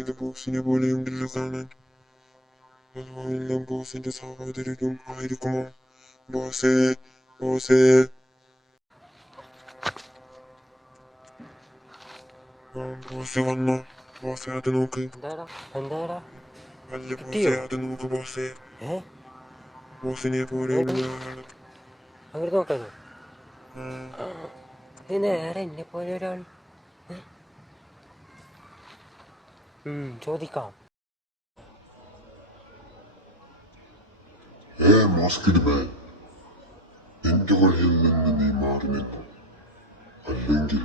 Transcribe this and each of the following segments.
ഇത് ബോസിനെ പോലെയുണ്ടല്ലോ കാണാൻ. അഥവാ എല്ലാം ബോസിന്റെ സഹോദരനും ആയിരിക്കുമോ? ബോസേ, ബോസേ. ബോസ് വന്നു. ബോസേ അത് നോക്ക്. അല്ല ബോസേ അത് നോക്ക് ബോസേ. ബോസിനെ പോലെയുള്ള ആള്. അങ്ങോട്ട് നോക്കാനോ? നേരെ എന്നെ പോലെ ഒരാൾ. ചോദിക്കാം. മാസ്കിഡ് മാൻ, എന്റെ വഴിയിൽ നിന്ന് നീ മാറി നിന്നു, അല്ലെങ്കിൽ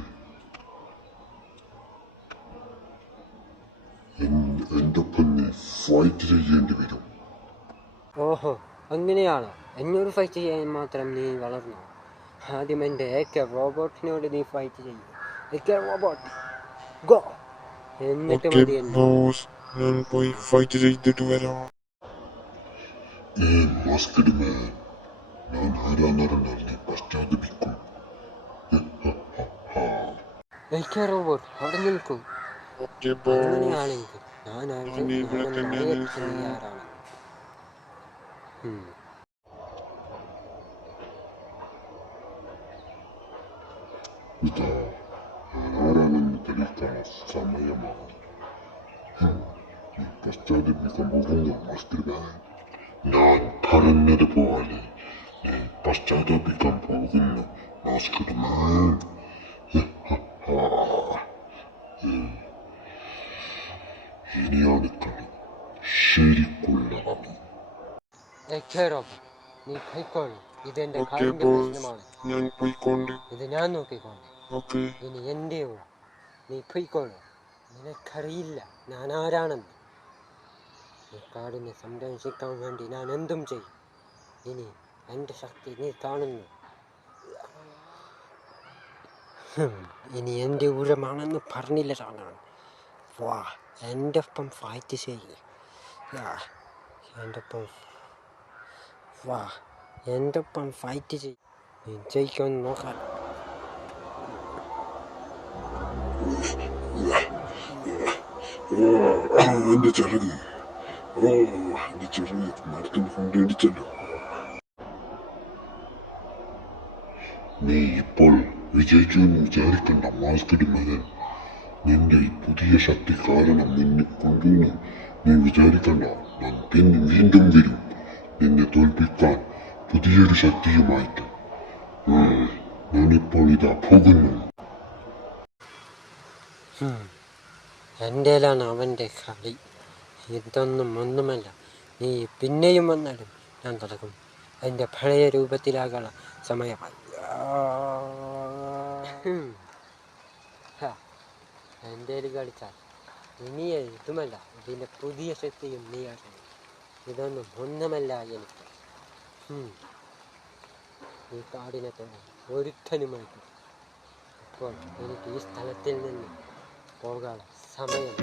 എന്റെ ഒപ്പം നീ ഫൈറ്റ് ചെയ്യേണ്ടി വരും. ഓഹോ, അങ്ങനെയാണോ? എന്നോട് ഫൈറ്റ് ചെയ്യാൻ മാത്രം നീ വളർന്നു? ആദ്യം എൻ്റെ റോബോട്ടിനോട് നീ ഫൈറ്റ് ചെയ്യും. റോബോട്ട് ഗോ, എന്നിട്ട് മതി ഞാൻ പോയി ഫൈറ്റ് ചെയ്തിട്ട് വരാം. മാസ്കിഡ് മാൻ, ഞാൻ ആരാന്നറിഞ്ഞാൽ നീ പശ്ചാത്തപിക്കും. റോബോട്ട് അവിടെ നിൽക്കും. അങ്ങനെയാണെങ്കിൽ ഞാൻ തയ്യാറാണ്. ഇതാ ആരാണെന്ന് തെളിയിക്കാനുള്ള സമയമാണ്. നീ പശ്ചാത്തപിക്കാൻ പോകുന്നു മാസ്കിഡ് മാൻ. ഞാൻ പറഞ്ഞതുപോലെ നീ പശ്ചാത്തപിക്കാൻ പോകുന്നു മാസ്കിഡ് മാൻ. ഇനിയാണ് കളി, ശരിക്കുള്ള കളി. നീ പോയിക്കോളൂ. ഇതെന്റെ കാലിന്റെ പ്രശ്നമാണ്. ഇത് ഞാൻ നോക്കിക്കോളൂ. ഇനി എൻ്റെ ഊഴ. നീ പോയിക്കോളൂ. നിനക്കറിയില്ല ഞാൻ ആരാണെന്ന്. ഈ കാടിനെ സംരക്ഷിക്കാൻ വേണ്ടി ഞാൻ എന്തും ചെയ്യും. ഇനി എൻ്റെ ശക്തി നീ കാണുന്നു. ഇനി എൻ്റെ ഊഴമാണെന്ന് പറഞ്ഞില്ല താങ്കൾ. വാ, എൻ്റെ ഒപ്പം ഫൈറ്റ് ചെയ്യ്. എൻ്റെ ഒപ്പം ഫൈറ്റ് ചെയ്യ്. നീ ജയിക്കാൻ നോക്കാൻ. എന്റെ ചിറക്, എന്റെ ചിറക് മരത്തിന് കൊണ്ടിടിച്ചല്ലോ. നീ ഇപ്പോൾ വിജയിച്ചു എന്ന് വിചാരിക്കണ്ട മാസ്കിഡ് മകൻ. നിന്റെ ഈ പുതിയ ശക്തി കാരണം നിന്നെ കൊണ്ടുവന്ന് നീ വിചാരിക്കണ്ട. ഞാൻ പിന്നെ വീണ്ടും വരും നിന്നെ തോൽപ്പിക്കാൻ പുതിയൊരു ശക്തിയുമായിട്ട്. ഞാനിപ്പോൾ ഇതാ പോകുന്നു. എൻ്റെലാണ് അവൻ്റെ കളി. ഒന്നുമല്ല. നീ പിന്നെയും വന്നാലും ഞാൻ തുടങ്ങും. എൻ്റെ പഴയ രൂപത്തിലാകാനുള്ള സമയമായി. എൻ്റെ കളിച്ചാൽ ഇനി ഇതുമല്ല, ഇതിൻ്റെ പുതിയ ശക്തിയും നീ അറിയും. ഒന്നുമല്ല എനിക്ക്. ഈ കാടിനെ തൊടാൻ ഒരുത്തനുമായിട്ട് ഇപ്പോൾ എനിക്ക് ഈ സ്ഥലത്തിൽ നിന്ന് പോകാനുള്ള സമയം.